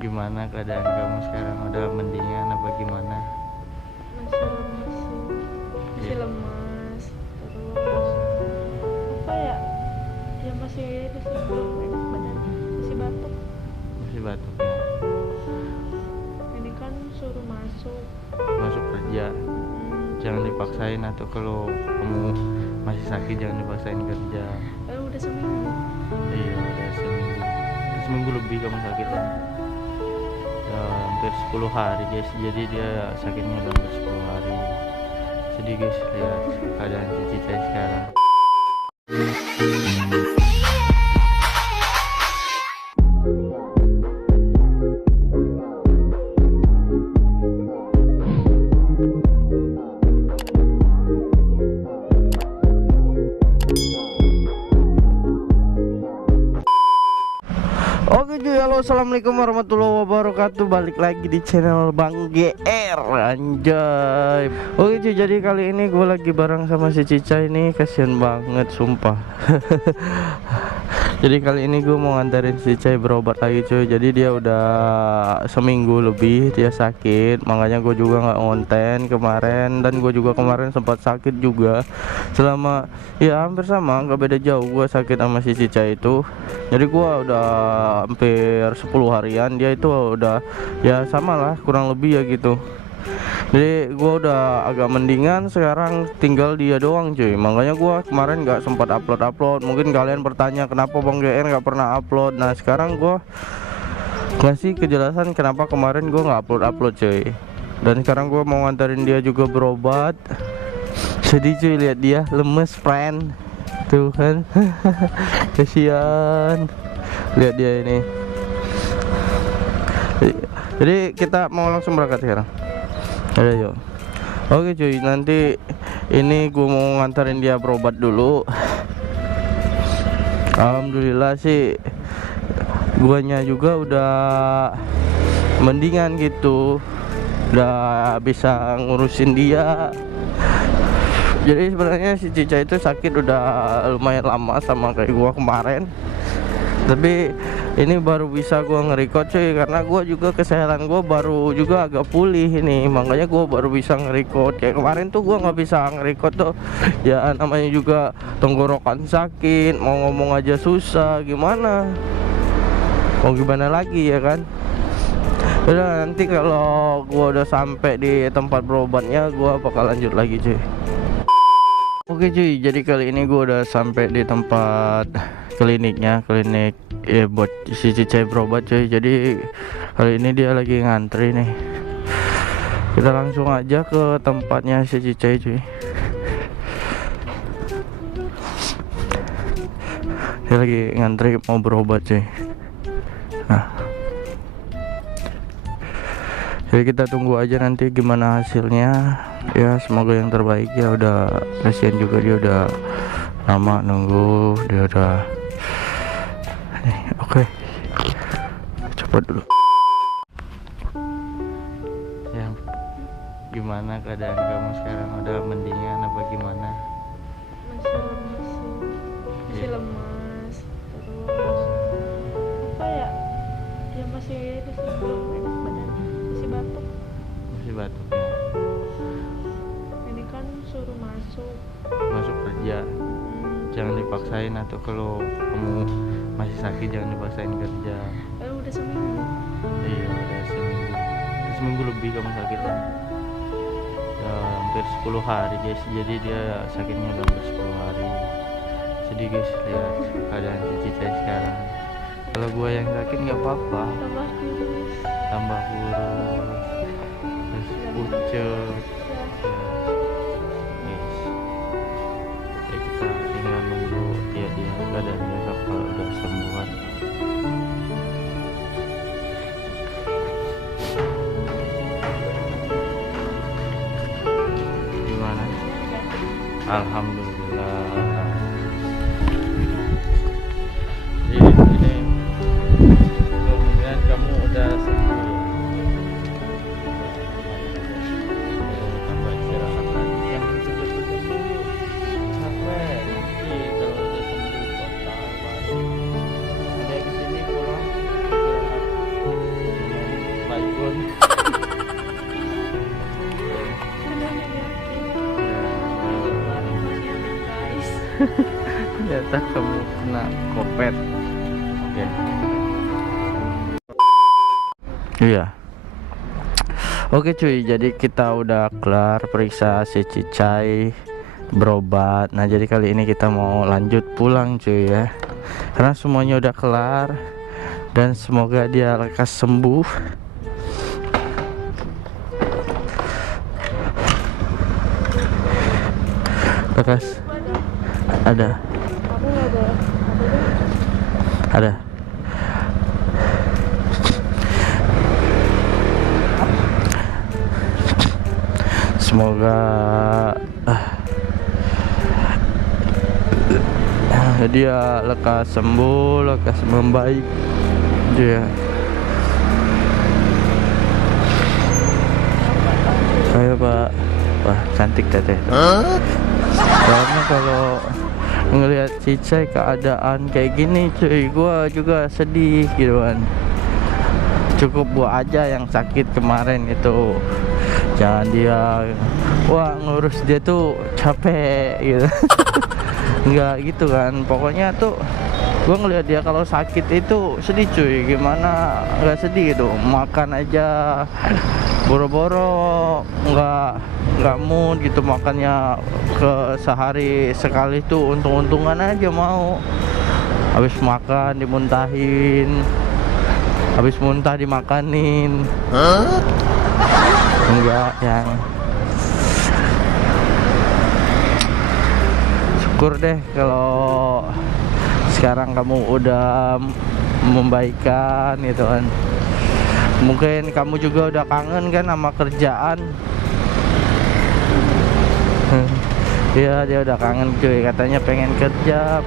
Gimana keadaan kamu sekarang? Udah mendingan apa gimana? Masih lemas sih, masih Iya. lemas. Terus apa ya, ya masih itu sih, belum enak badan, masih batuk. Masih batuk ya? Ini kan suruh masuk. Masuk kerja. Jangan dipaksain, atau kalau kamu masih sakit jangan dipaksain kerja. Udah seminggu. Iya, udah seminggu lebih kamu sakit ya? Udah hampir 10 hari guys. Jadi dia sakitnya udah hampir 10 hari. Sedih guys, lihat keadaan Cici saya sekarang. Oke cuy, halo, assalamualaikum warahmatullahi wabarakatuh. Balik lagi di channel Bang GR, anjay. Oke cuy, jadi kali ini gue lagi bareng sama si Cica ini. Kasian banget sumpah. Jadi kali ini gue mau nganterin si Cica berobat lagi cuy. Jadi dia udah seminggu lebih dia sakit, makanya gue juga nggak ngonten kemarin. Dan gue juga kemarin sempat sakit juga. Selama ya hampir sama, nggak beda jauh gue sakit sama si Cica itu. Jadi gue udah hampir 10 harian, dia itu udah ya sama lah kurang lebih ya gitu. Jadi gue udah agak mendingan, sekarang tinggal dia doang cuy. Makanya gue kemarin gak sempat upload. Mungkin kalian bertanya kenapa Bang GR gak pernah upload. Nah sekarang gue ngasih kejelasan kenapa kemarin gue gak upload cuy. Dan sekarang gue mau nganterin dia juga berobat. Sedih cuy, lihat dia lemes friend. Tuh kan. Kasihan. Lihat dia ini. Jadi kita mau langsung berangkat sekarang. Ayo yuk. Oke cuy, nanti ini gue mau nganterin dia berobat dulu. Alhamdulillah sih guanya juga udah mendingan gitu. Udah bisa ngurusin dia. Jadi sebenarnya si Cica itu sakit udah lumayan lama sama kayak gua kemarin. Tapi ini baru bisa gua nge-record cuy, karena gua juga kesehatan gua baru juga agak pulih ini. Makanya gua baru bisa nge-record. Kayak kemarin tuh gua nggak bisa nge-record tuh. Ya namanya juga tenggorokan sakit, mau ngomong aja susah, gimana? Mau gimana lagi ya kan? Udah, nanti kalau gua udah sampai di tempat berobatnya gua bakal lanjut lagi cuy. Oke cuy, jadi kali ini gue udah sampai di tempat kliniknya, klinik ya buat si Cica berobat cuy. Jadi kali ini dia lagi ngantri nih. Kita langsung aja ke tempatnya si Cica cuy. Dia lagi ngantri mau berobat cuy. Nah, jadi kita tunggu aja nanti gimana hasilnya. Ya semoga yang terbaik ya. Udah kasihan juga, dia udah lama nunggu, dia udah nih. Oke, cepet dulu ya. Gimana keadaan kamu sekarang? Udah mendingan apa gimana? Masih lemas sih, masih Iya. lemas. Terus apa ya, ya masih itu sih, belum enak badan, masih batuk. Masih batuk ya? Ini kan suruh masuk. Masuk kerja. Jangan dipaksain, atau kalau kamu masih sakit jangan dipaksain kerja. Udah seminggu. Iya, udah seminggu lebih kamu sakit ya? Udah hampir 10 hari guys. Jadi dia sakitnya udah hampir 10 hari. Sedih guys, lihat keadaan Cici saya sekarang. Kalau gua yang sakit nggak apa-apa, Tambah kurus. tambah kurus, terus pucet ya guys. Ya kita tinggal nunggu ya dia keadaannya kalau udah sembuhan. Gimana? Alhamdulillah. Ini kemungkinan kamu udah sembuh. Tambah istirahat lagi, yang dulu capek. Nanti kalau udah sembuh total baru ada kesini pulang istirahat. kena kopet. Oke. Iya. Oke cuy, jadi kita udah kelar periksa si Cicai, berobat. Nah jadi kali ini kita mau lanjut pulang cuy ya, karena semuanya udah kelar dan semoga dia lekas sembuh. Lekas ada ada semoga dia lekas sembuh, lekas membaik dia. Ayo Pak. Wah cantik teteh. Karena kalau ngelihat Cicai keadaan kayak gini cuy, gua juga sedih gitu kan. Cukup gua aja yang sakit kemarin itu, jangan dia wah ngurus dia tuh capek gitu. Enggak gitu kan, pokoknya tuh gua ngelihat dia kalau sakit itu sedih cuy. Gimana nggak sedih gitu, makan aja boro-boro nggak mood gitu, makannya ke sehari sekali tuh untung-untungan aja mau. Habis makan dimuntahin, habis muntah dimakanin. Enggak yang syukur deh kalau sekarang kamu udah membaikkan gitu kan. Mungkin kamu juga udah kangen kan sama kerjaan. Iya dia udah kangen cuy, katanya pengen kerja.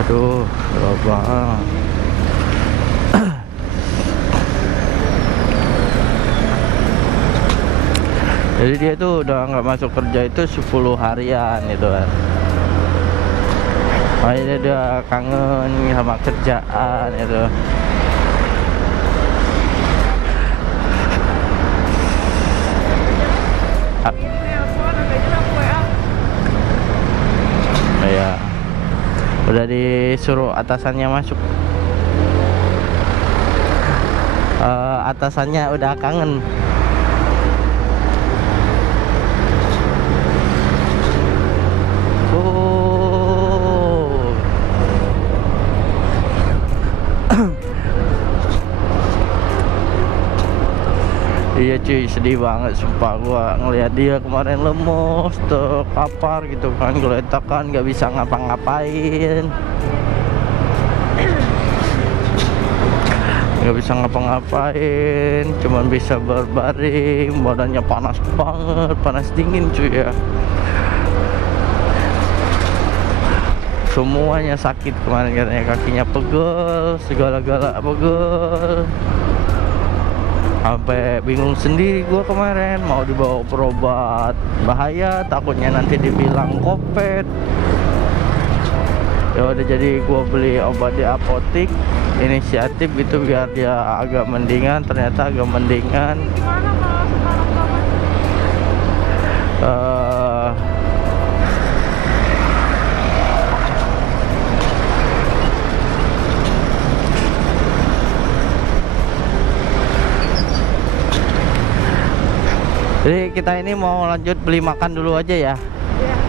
Aduh, bang. Jadi dia tuh udah nggak masuk kerja itu 10 harian gitu kan. Makanya dia udah kangen sama kerjaan itu. Iya. Udah disuruh atasannya masuk. Atasannya udah kangen. Iya cuy, sedih banget sumpah. Gua ngeliat dia kemarin lemes, terkapar gitu kan, geletakan, gak bisa ngapa-ngapain. Gak bisa ngapa-ngapain, cuman bisa berbaring, badannya panas banget, panas dingin cuy ya. Semuanya sakit kemarin katanya, kakinya pegel, segala-gala pegel. Sampai bingung sendiri gua kemarin mau dibawa berobat, bahaya takutnya nanti dibilang kopet. Ya udah jadi gua beli obat di apotik, inisiatif gitu biar dia agak mendingan. Ternyata agak mendingan. Gimana kalau sekarang Jadi kita ini mau lanjut beli makan dulu aja ya.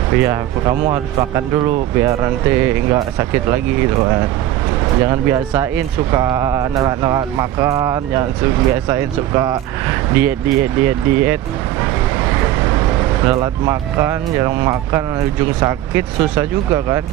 Iya, kamu harus makan dulu biar nanti nggak sakit lagi gitu kan. Jangan biasain suka nelat-nelat makan, jangan biasain suka diet. Nelat makan, jarang makan, ujung sakit susah juga kan.